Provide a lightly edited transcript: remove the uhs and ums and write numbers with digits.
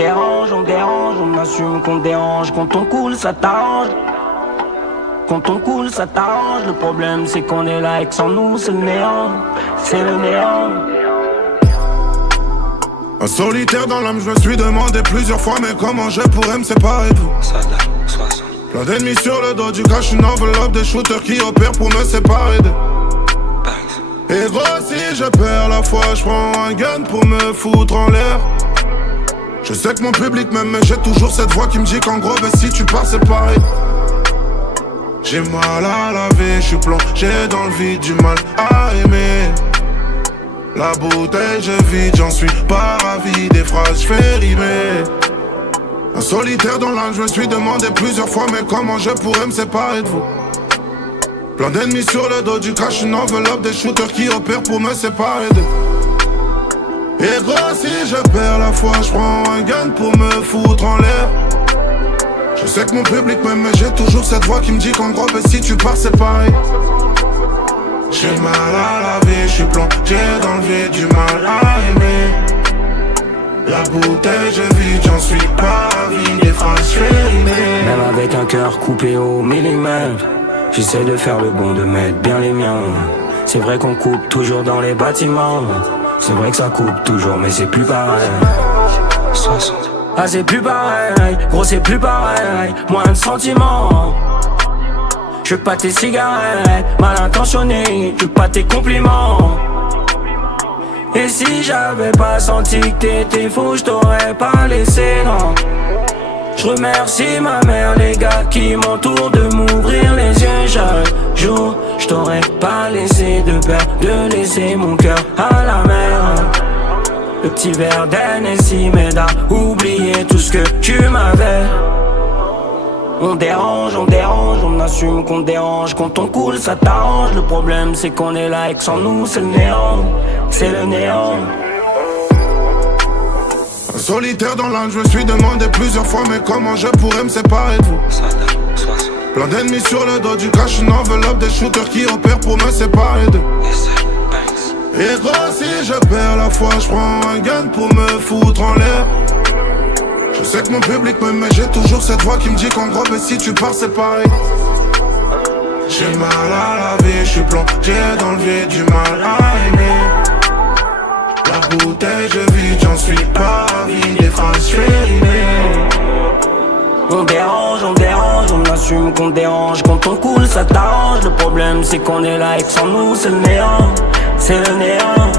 on assume qu'on dérange. Quand on coule, ça t'arrange. Quand on coule, ça t'arrange. Le problème, c'est qu'on est là et que sans nous, c'est le néant. C'est le néant. Un solitaire dans l'âme, je me suis demandé plusieurs fois, mais comment je pourrais me séparer de vous? Plein d'ennemis sur le dos, du cash, une enveloppe, des shooters qui opèrent pour me séparer d'eux. Et gros, si je perds la foi, je prends un gun pour me foutre en l'air. Je sais que mon public m'aime, mais j'ai toujours cette voix qui me dit qu'en gros, ben si tu pars, c'est pareil. J'ai mal à laver, je suis plongé dans le vide, du mal à aimer. La bouteille je vide, j'en suis pas ravi. Des phrases je fais rimer. Un solitaire dans l'âme, je me suis demandé plusieurs fois, mais comment je pourrais me séparer de vous? Plein d'ennemis sur le dos, du cash, une enveloppe, des shooters qui opèrent pour me séparer d'eux. Et gros, si je perds la foi, je prends un gun pour me foutre en l'air. Je sais que mon public m'aime, mais j'ai toujours cette voix qui me dit qu'en gros, ben si tu pars, c'est pareil. J'ai mal à laver, je suis plongé dans le vide, du mal à aimer. La bouteille je vide, j'en suis pas ravi. Des phrases je fais rimer. Même avec un cœur coupé au millimètre, j'essaie de faire le bon, de mettre bien les miens. C'est vrai qu'on coupe toujours dans les bâtiments. C'est vrai que ça coupe toujours, mais c'est plus pareil. 60. Ah c'est plus pareil, gros c'est plus pareil. Moins de sentiments. Je veux pas tes cigarettes, mal intentionné, je veux pas tes compliments. Et si j'avais pas senti que t'étais fou, je t'aurais pas laissé, non. Je remercie ma mère, les gars qui m'entourent, de m'ouvrir les yeux chaque jour. Je t'aurais pas laissé de peur, de laisser mon cœur à la mer. Le petit verre d'Hennessy m'aide à oublier tout ce que tu m'avais. On dérange, on assume qu'on dérange. Quand on coule, ça t'arrange. Le problème, c'est qu'on est là et que sans nous, c'est le néant. C'est le néant. Un solitaire dans l'âme, je me suis demandé plusieurs fois, mais comment je pourrais me séparer de vous? Plein d'ennemis sur le dos, du cash, une enveloppe, des shooters qui opèrent pour me séparer d'eux. Et gros, si je perds la foi, je prends un gun pour me foutre en l'air. Je sais que mon public m'aime, mais j'ai toujours cette voix qui me dit qu'en gros, mais si tu pars, c'est pareil. J'ai mal à laver, je suis plongé dans le vide, du mal à aimer. La bouteille je vide, j'en suis pas ravi. Des phrases je fais rimer. On dérange, on assume qu'on dérange. Quand on coule, ça t'arrange. Le problème, c'est qu'on est là et que sans nous, c'est le néant. C'est le néant.